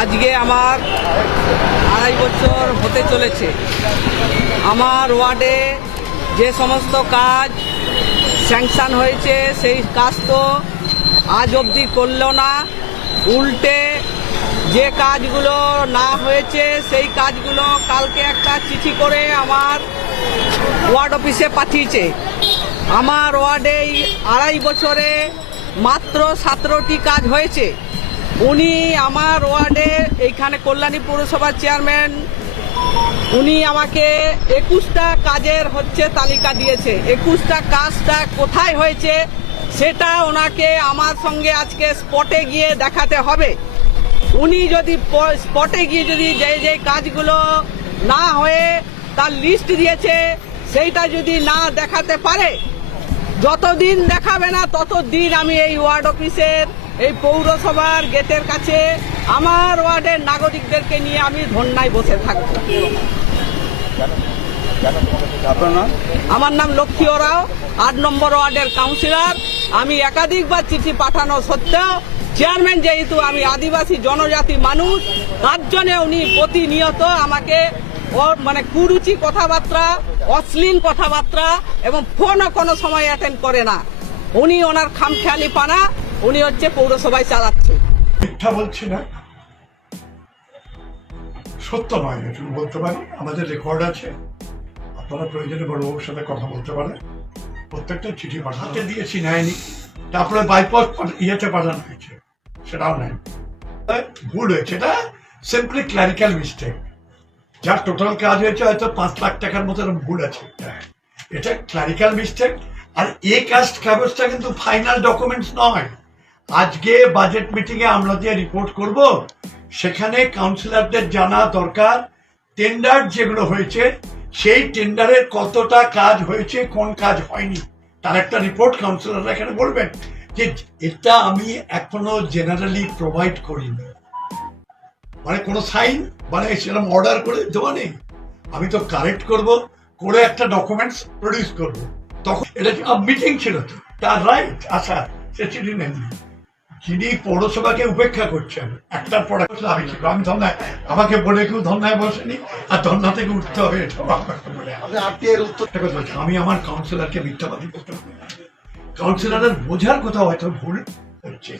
আজকে আমার আড়াই বছর হতে চলেছে। আমার ওয়ার্ডে যে সমস্ত কাজ স্যাংশন হয়েছে, সেই কাজ তো আজ অবধি করল না। উল্টে যে কাজগুলো না হয়েছে, সেই কাজগুলো কালকে একটা চিঠি করে আমার ওয়ার্ড অফিসে পাঠিয়েছে। আমার ওয়ার্ডে আড়াই বছরে মাত্র সতেরোটি কাজ হয়েছে। উনি আমার ওয়ার্ডে এইখানে কল্যাণী পৌরসভার চেয়ারম্যান। উনি আমাকে একুশটা কাজের হচ্ছে তালিকা দিয়েছে। একুশটা কাজটা কোথায় হয়েছে সেটা ওনাকে আমার সঙ্গে আজকে স্পটে গিয়ে দেখাতে হবে। উনি যদি স্পটে গিয়ে যদি যে যে কাজগুলো না হয়ে তার লিস্ট দিয়েছে, সেইটা যদি না দেখাতে পারে, যতদিন দেখাবে না ততদিন আমি এই ওয়ার্ড অফিসের এই পৌরসভার গেটের কাছে আমার ওয়ার্ডের নাগরিকদেরকে নিয়ে আমি ধন্যায় বসে থাকব। আমার নাম লক্ষ্মী ওরাও, আট নম্বর ওয়ার্ডের কাউন্সিলর। আমি একাধিকবার চিঠি পাঠানো সত্ত্বেও চেয়ারম্যান যেহেতু আমি আদিবাসী জনজাতি মানুষ, তার জন্য উনি প্রতিনিয়ত আমাকে মানে কুরুচি কথাবার্তা, অশ্লীল কথাবার্তা এবং ফোনও কোনো সময় অ্যাটেন্ড করে না। উনি ওনার খামখেয়ালি পানা উনি হচ্ছে পৌরসভায় চালাচ্ছে। মিথ্যা বলছি না। সত্য নয় এটুকু বলতে পারি। আমাদের রেকর্ড আছে। আপনারা প্রয়োজনে বড়বাবুর সাথে কথা বলতে পারেন। প্রত্যেকটা চিঠি পাঠাতে দিয়েছি নেয়নি। তারপরে বাইপাস ইয়েতে পাঠানো হয়েছে। সেটাও নেয় ভুল হয়েছে। এটা সিম্পলি ক্লারিক্যাল মিস্টেক যার টোটাল কাজ হয়েছে হয়তো পাঁচ লাখ টাকার মতো এরকম ভুল আছে। এটা। এটা ক্লারিক্যাল মিস্টেক আর এ কাস্ট কাগজটা কিন্তু ফাইনাল ডকুমেন্টস নয়। আজকে বাজেট মিটিং এ আমরা যে রিপোর্ট করব, সেখানে কাউন্সিলরদের জানা দরকার টেন্ডার যেগুলো হয়েছে, সেই টেন্ডারের কতটা কাজ হয়েছে, কোন কাজ হয়নি। তার একটা রিপোর্ট কাউন্সিলররা এখানে বলবেন যে, এটা আমি এখনও জেনারেলি প্রোভাইড করিনি। মানে কোনো সাইন মানে সেরকম অর্ডার করে দেওয়া নেই। আমি তো কারেক্ট করব, করে একটা ডকুমেন্টস প্রডিউস করব। তখন এটা মিটিং ছিল তো তার রাইট আচ্ছা সে চিঠি নেননি। যিনি পৌরসভাকে উপেক্ষা করছেন একটার পর একটা আমি ছিল আমি ধন্যায়? আমাকে বলে কেউ ধন্যায় বসেনি? আর ধন্যা থেকে উঠতে হবে আমি আমার কাউন্সিলরকে মিথ্যাবাদী করতে কাউন্সিলরের বোঝার কোথাও হয়তো ভুল হচ্ছে।